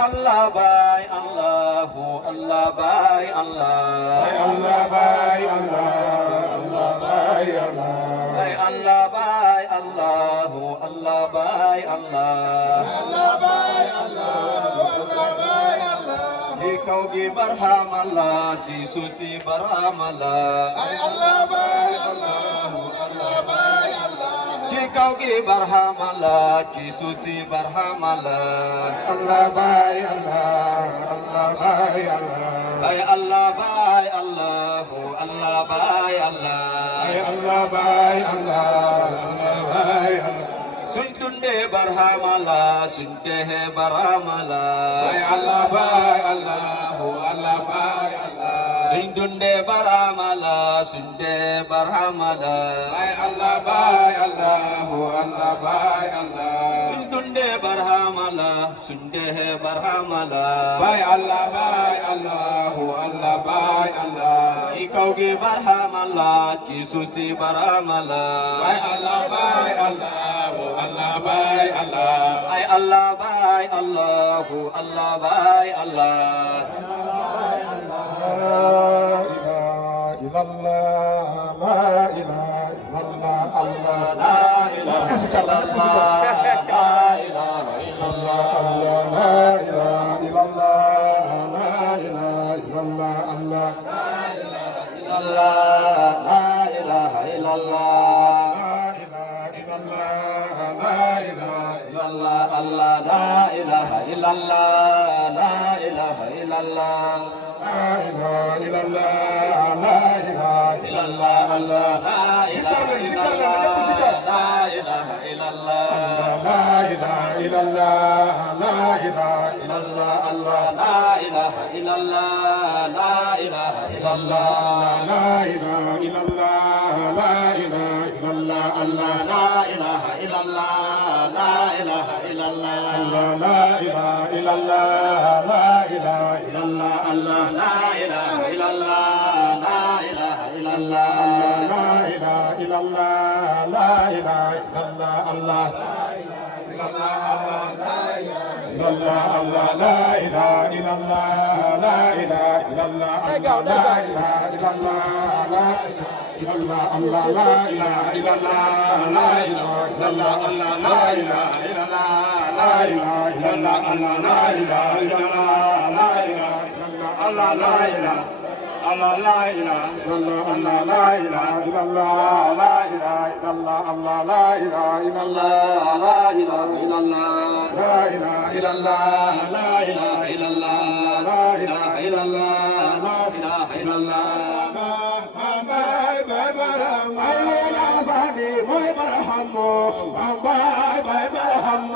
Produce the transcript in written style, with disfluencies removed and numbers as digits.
Allah bay Allahu Allah bay Allah Allah bay Allah Allah bay Allah bay Allah bay Allahu Allah bay Allah Allah bay Allah Allah bay Allah di kaw gi barham Allah si susi barham Allah bay Allah bay Allahu Allah bay Allah di kaw gi barham Allah ci susi barham Allah Allah bay Allah Allah bay Allah bay Allah bay Allahu Allah bay Allah bay Allah bay Allah Allah bay Allah sun tunde barham Allah sun tehe barham Allah bay Allah bay Allahu Allah bay Allah sun tunde barham Allah sun tehe barham Allah bay Allah bay Allahu Allah bay Allah sun tunde barham Allah sun tehe barham Allah bay Allah bay Allahu Allah bay Allah ikaw gi barham Allah ci susi barham Allah bay Allah bay Allahu Allah bay Allah ay Allah bay Allahu Allah bay Allah la ilaha illallah Allah la ilaha illallah la ilaha illallah la ilaha illallah la ilaha illallah Allah la ilaha illallah Allah la ilaha illallah la ilaha illallah la ilaha illallah la ilaha illallah Allah la ilaha illallah la ilaha illallah la ilaha illallah la ilaha illallah Allah la ilaha illallah la ilaha illallah la ilaha illallah la ilaha illallah Allah la ilaha illallah la ilaha illallah la ilaha illallah la ilaha illallah Allah la ilaha illallah la ilaha illallah la ilaha illallah la ilaha illallah Allah Allah Allah la ilaha illallah la ilaha illallah Allah la ilaha illallah la illallah Allah la ilaha illallah la ilaha illallah Allah la ilaha illallah la ilaha illallah Allah la ilaha illallah la ilaha illallah Allah la ilaha Allah la ilaha illallah Allah la ilaha illallah la ilaha illallah Allah la ilaha illallah la ilaha illallah la ilaha illallah la ilaha illallah la ilaha illallah la ilaha illallah bye bye barham ayla sadi boy barham bye bye barham